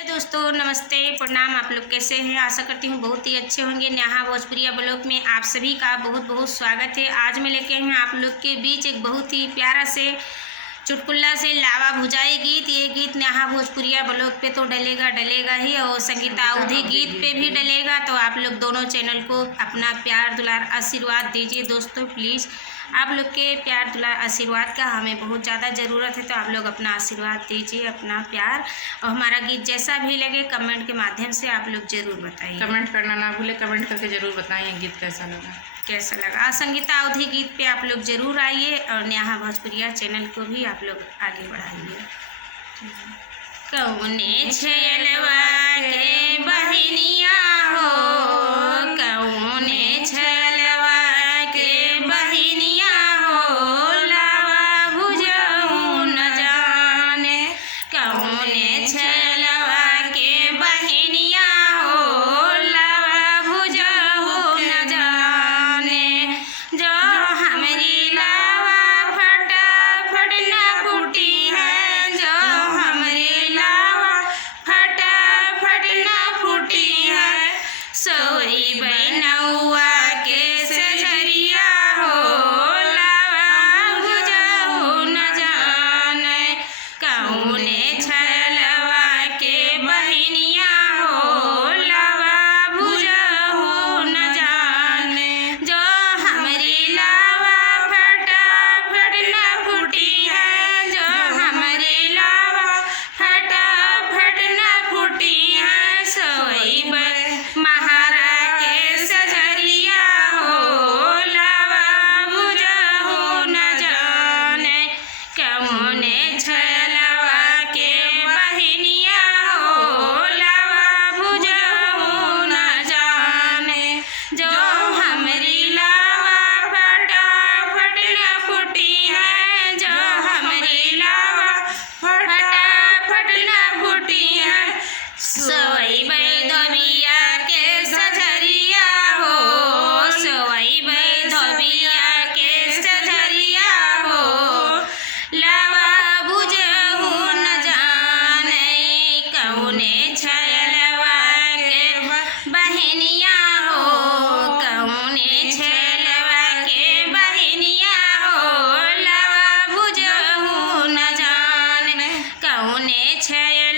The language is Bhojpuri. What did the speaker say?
हेलो दोस्तों, नमस्ते, प्रणाम। आप लोग कैसे हैं? आशा करती हूँ बहुत ही अच्छे होंगे। नेहा भोजपुरिया ब्लॉग में आप सभी का बहुत बहुत स्वागत है। आज मैं लेके आई हूँ आप लोग के बीच एक बहुत ही प्यारा से चुटकुल्ला से लावा भुजाई गीत। ये गीत नेहा भोजपुरिया ब्लॉग पे तो डलेगा ही, और संगीता अवधी गीत पे भी डलेगा। तो आप लोग दोनों चैनल को अपना प्यार दुलार आशीर्वाद दीजिए दोस्तों, प्लीज़। आप लोग के प्यार दुलार आशीर्वाद का हमें बहुत ज़्यादा ज़रूरत है, तो आप लोग अपना आशीर्वाद दीजिए, अपना प्यार। और हमारा गीत जैसा भी लगे कमेंट के माध्यम से आप लोग ज़रूर बताइए। कमेंट करना ना भूले, कमेंट करके ज़रूर बताइए गीत कैसा लगा। संगीता अवधी गीत पे आप लोग ज़रूर आइए, और नेहा भोजपुरिया चैनल को भी आप लोग आगे बढ़ाइए। कौने छेलवा के बहनिया हो, कौने छेलवा के बहनिया हो, लावा भुजहु न जाने। कौने छेलवा के बहनिया हो, लावा भुजहु न जाने। जो हमरी लावा फटाफट न फूटी है, जो हमरी लावा फटाफट न फूटी है। सोई बनौआ के सजरिया हो, लावा भुजहु न जाने। कौने छलवा के बहनिया हो, लावा भुजहु न जाने। जो हमरी लावा फटाफट न फूटी है, जो हमरी लावा फटाफट न फूटी है। सोई महारा के सजरिया हो, लावा भुजहु न जाने। कौने छलवा के बहनिया हो, लावा भुजहु न जाने। जो हमरी लावा फटाफट न फूटी है, जो हमरी लावा फटाफट न फूटी है। सोई धोबिया के सजरिया हो, सोई धोबिया के सजरिया हो, लावा भुजहु न जाने। कौने छलवा के बहनी